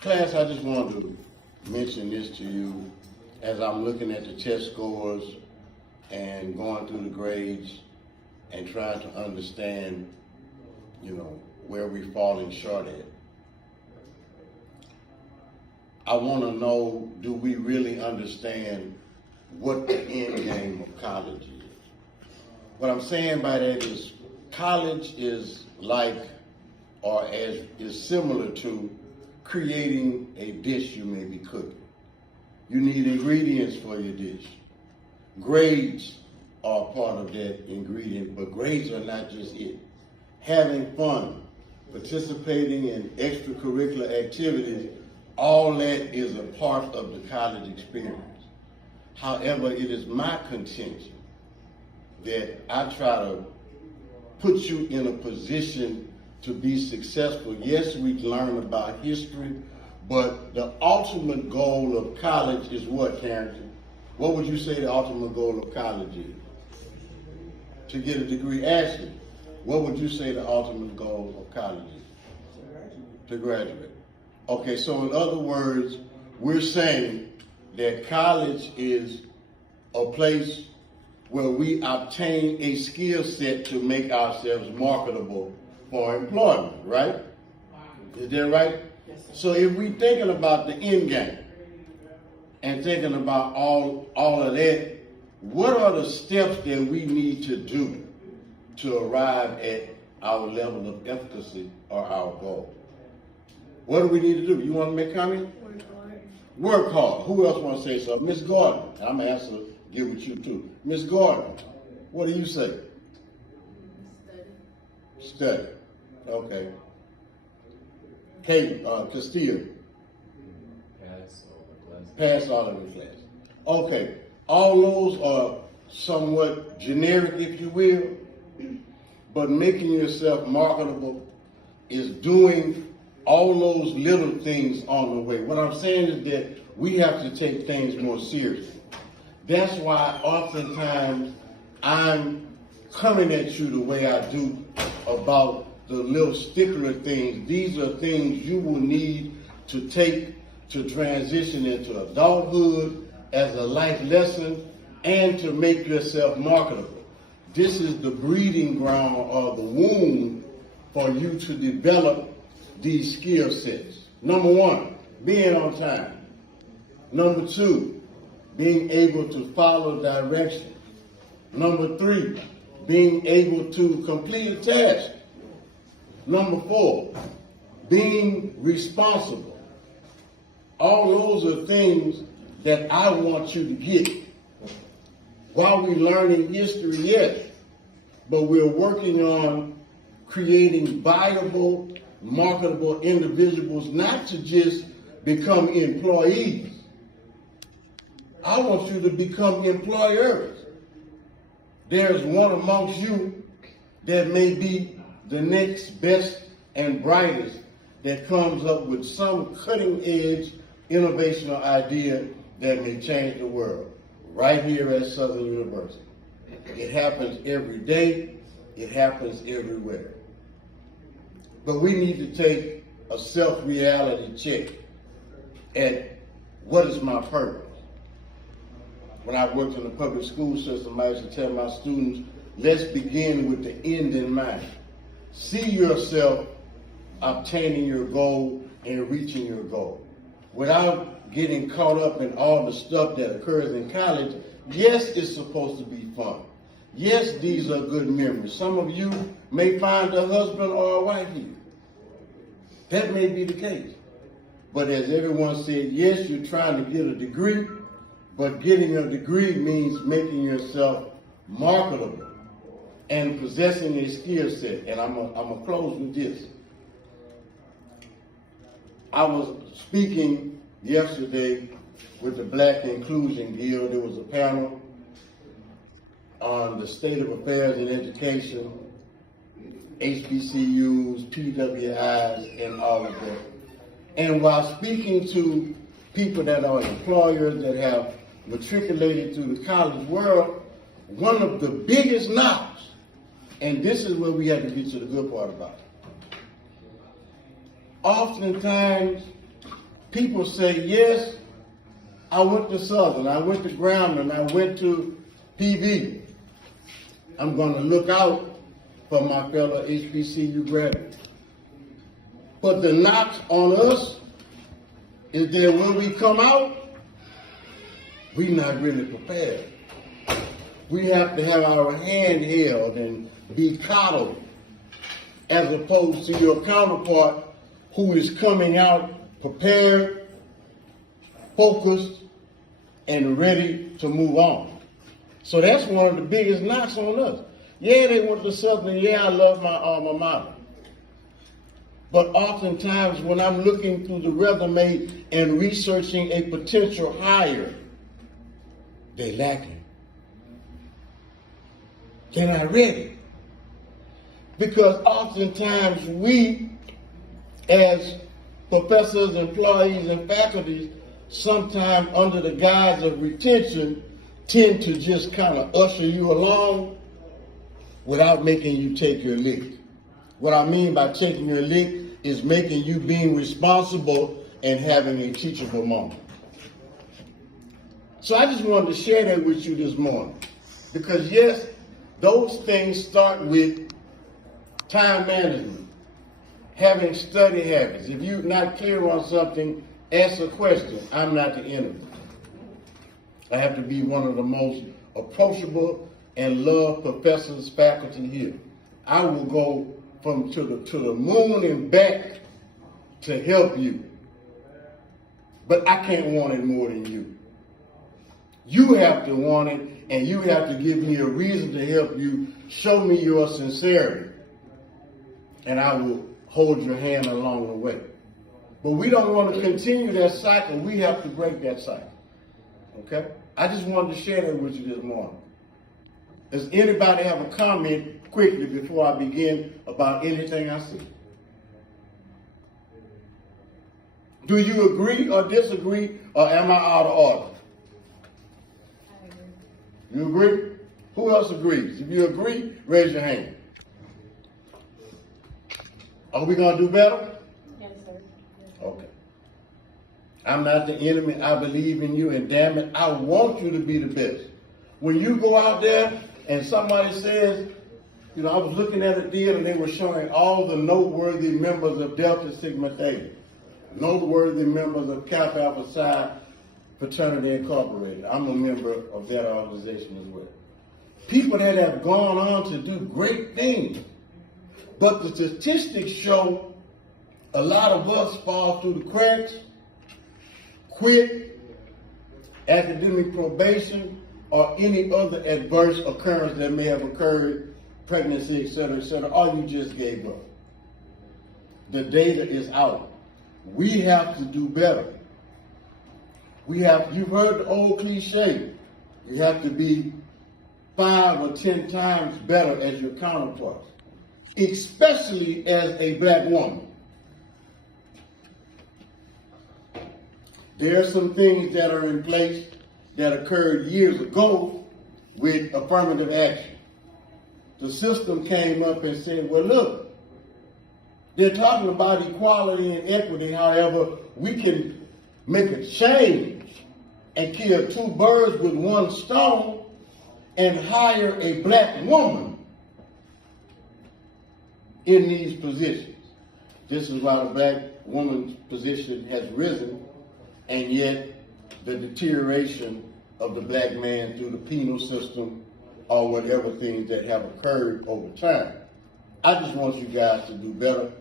Class, I just wanted to mention this to you as I'm looking at the test scores and going through the grades and trying to understand, where we're falling short at. I want to know, do we really understand what the end game of college is? What I'm saying by that is college is like, or as is similar to creating a dish you may be cooking. You need ingredients for your dish. Grades are part of that ingredient, but grades are not just it. Having fun, participating in extracurricular activities, all that is a part of the college experience. However, it is my contention that I try to put you in a position to be successful. Yes, we learn about history, but the ultimate goal of college is what, Carrington? What would you say the ultimate goal of college is? To get a degree. Ashley, what would you say the ultimate goal of college is? To graduate. Okay, so in other words, we're saying that college is a place where we obtain a skill set to make ourselves marketable for employment, right? Is that right? Yes, sir. So if we're thinking about the end game and thinking about all of that, what are the steps that we need to do to arrive at our level of efficacy or our goal? What do we need to do? You want to make a comment? Work hard. Work hard. Who else want to say something? Miss Gordon. I'm going to get with you too. Miss Gordon, what do you say? Study. Okay. Kate, Castillo. Pass all of the class. Okay. All those are somewhat generic, if you will, but making yourself marketable is doing all those little things on the way. What I'm saying is that we have to take things more seriously. That's why oftentimes I'm coming at you the way I do about the little stickler things. These are things you will need to take to transition into adulthood as a life lesson and to make yourself marketable. This is the breeding ground or the womb for you to develop these skill sets. Number one, being on time. Number two, being able to follow directions. Number three, being able to complete a task. Number four, being responsible. All those are things that I want you to get. While we're learning history, yes, but we're working on creating viable, marketable individuals, not to just become employees. I want you to become employers. There's one amongst you that may be the next best and brightest that comes up with some cutting edge innovational idea that may change the world right here at Southern University. It happens every day. It happens everywhere. But we need to take a self-reality check at what is my purpose. When I worked in the public school system, I used to tell my students, let's begin with the end in mind. See yourself obtaining your goal and reaching your goal. Without getting caught up in all the stuff that occurs in college, yes, it's supposed to be fun. Yes, these are good memories. Some of you may find a husband or a wife here. That may be the case. But as everyone said, yes, you're trying to get a degree, but getting a degree means making yourself marketable and possessing a skill set. And I'm gonna close with this. I was speaking yesterday with the Black Inclusion Guild. There was a panel on the state of affairs in education, HBCUs, PWIs, and all of that. And while speaking to people that are employers that have matriculated through the college world, one of the biggest knocks, and this is where we have to get to the good part about it. Oftentimes, people say, yes, I went to Southern, I went to Grambling, I went to PV. I'm going to look out for my fellow HBCU graduates. But the knock on us is that when we come out, we're not really prepared. We have to have our hand held and be coddled, as opposed to your counterpart who is coming out prepared, focused, and ready to move on. So that's one of the biggest knocks on us. Yeah, they went to Southern. Yeah, I love my alma mater. But oftentimes when I'm looking through the resume and researching a potential hire, they're lacking. They're not ready. Because oftentimes we, as professors, employees, and faculties, sometimes under the guise of retention, tend to just kind of usher you along without making you take your lick. What I mean by taking your lick is making you being responsible and having a teachable moment. So I just wanted to share that with you this morning. Because yes, those things start with time management, having study habits. If you're not clear on something, ask a question. I'm not the interviewer. I have to be one of the most approachable and loved professors, faculty here. I will go to the moon and back to help you. But I can't want it more than you. You have to want it, and you have to give me a reason to help you. Show me your sincerity, and I will hold your hand along the way. But we don't want to continue that cycle. We have to break that cycle. Okay? I just wanted to share that with you this morning. Does anybody have a comment quickly before I begin about anything I see? Do you agree or disagree, or am I out of order? I agree. You agree? Who else agrees? If you agree, raise your hand. Are we going to do better? Yes, sir. Okay. I'm not the enemy. I believe in you, and damn it, I want you to be the best. When you go out there and somebody says, you know, I was looking at a deal and they were showing all the noteworthy members of Delta Sigma Theta, noteworthy members of Kappa Alpha Psi Fraternity Incorporated. I'm a member of that organization as well. People that have gone on to do great things. But the statistics show a lot of us fall through the cracks, quit, academic probation, or any other adverse occurrence that may have occurred, pregnancy, etc., or you just gave up. The data is out. We have to do better. You've heard the old cliche, you have to be 5 or 10 times better as your counterparts, especially as a black woman. There are some things that are in place that occurred years ago with affirmative action. The system came up and said, well, look, they're talking about equality and equity. However, we can make a change and kill 2 birds with 1 stone and hire a black woman in these positions. This is why the black woman's position has risen, and yet the deterioration of the black man through the penal system or whatever things that have occurred over time. I just want you guys to do better.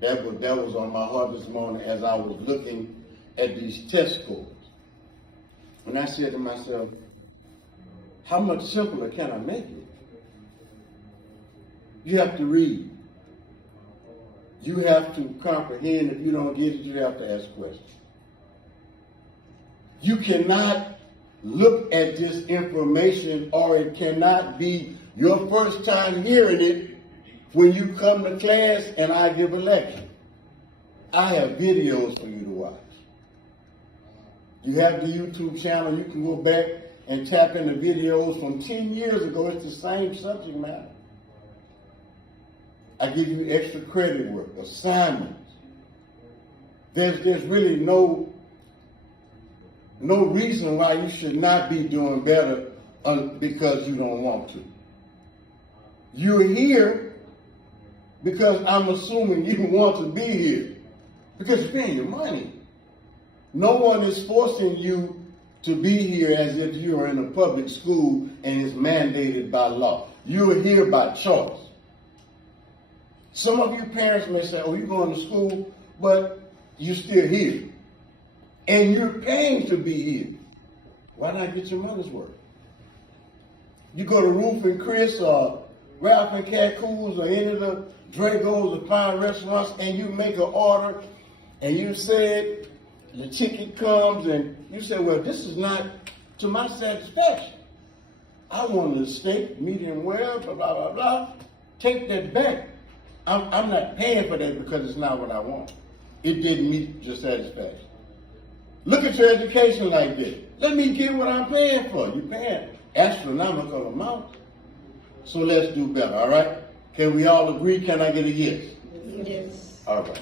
That was on my heart this morning as I was looking at these test scores. And I said to myself, how much simpler can I make it? You have to read. You have to comprehend. If you don't get it, you have to ask questions. You cannot look at this information, or it cannot be your first time hearing it when you come to class and I give a lecture. I have videos for you to watch. You have the YouTube channel. You can go back and tap into videos from 10 years ago. It's the same subject matter. I give you extra credit work, assignments there's really no reason why you should not be doing better because you don't want to. You're here because I'm assuming you want to be here because you're paying your money. No one is forcing you to be here as if you are in a public school and it's mandated by law. You are here by choice. Some of you parents may say, oh, you're going to school, but you're still here. And you're paying to be here. Why not get your money's worth? You go to Ruth and Chris or Ralph and Cacoo's or any of the Dragos or fine restaurants and you make an order and you said the ticket comes and you say, well, this is not to my satisfaction. I wanted a steak, medium well, blah, blah, blah, blah. Take that back. I'm not paying for that because it's not what I want. It didn't meet your satisfaction. Look at your education like this. Let me get what I'm paying for. You're paying astronomical amounts. So let's do better, all right? Can we all agree? Can I get a yes? Yes. All right.